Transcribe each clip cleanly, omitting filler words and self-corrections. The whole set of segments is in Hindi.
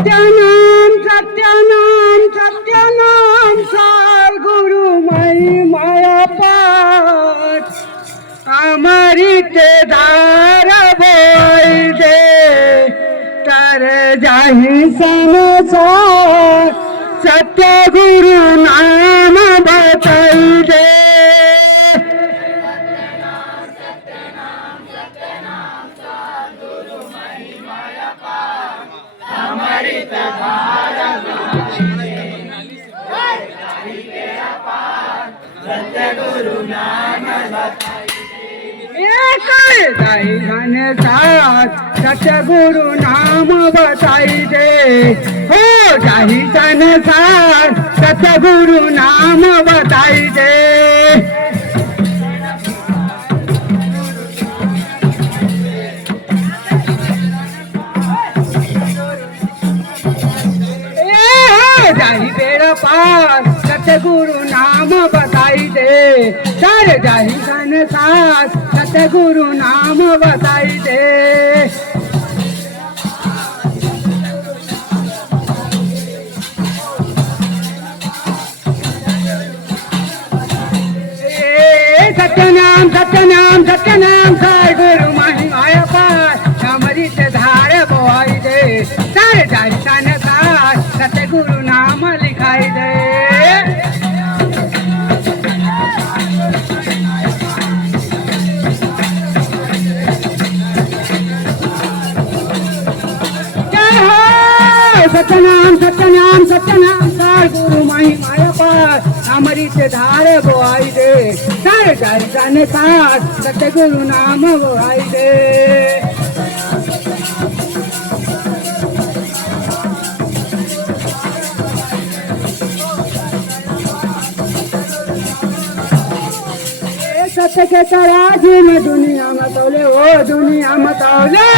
सत्यनाम सत्यनाम सत्यनाम सार गुरु महिमाया पाठ अमृत धार बोल दे तर जाहि संसार सत्य गुरु नाम बताई दे दाई घन साथ सत्य गुरु नाम बताई दे हो जाहि संसार सत्य गुरु नाम बताई दे जाहि बेड़ा पार सत्य गुरु नाम बताई दे तर जाहि संसार सत्य गुरु नाम बताई दे सत्यनाम सत्यनाम सत्यनाम सार गुरु महिमाया पार अमृत धार बोआई दे तर जाहि संसार सत्य गुरु नाम लिखाई दे सत्यनाम सत्यनाम सत्यनाम सार गुरु महिमाया पार अमृत धार बोआई दे तर जाहि संसार सत्य गुरु नाम बोआई दे सत्य के तराजू में दुनिया में तौले ओ दुनिया में तौले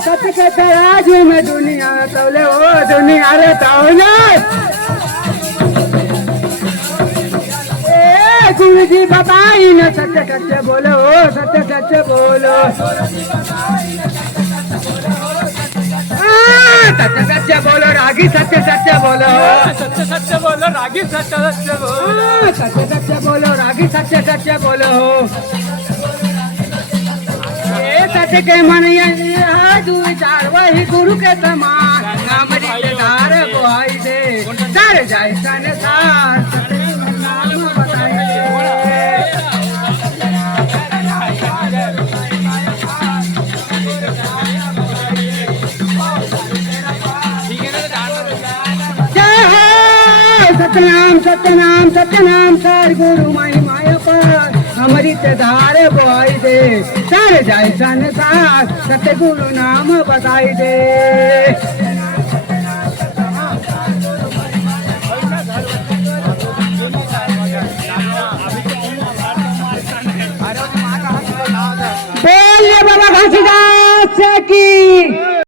सत्य के तराजू में दुनिया में तौले ओ दुनिया रे तौले गुरु जी बताई न सत्य सत्य बोलो सत्य सत्य बोलो सत्य सत्य बोलो रागी सत्य सत्य बोलो सत्य सत्य बोलो रागी सत्य सत्य बोलो सत्य सत्य बोलो रागी सत्य सत्य बोलो ये सत्य के मन दू विचार वही गुरु के समान अमृत धार बोआई दे तर जाहि संसार नाम बताई सत्यनाम सत्यनाम सत्यनाम सार गुरु महिमाया पार अमृत धार बोआई दे तर जाहि संसार सत्य गुरु नाम बताई दे बोलिए बाबा घासीदास की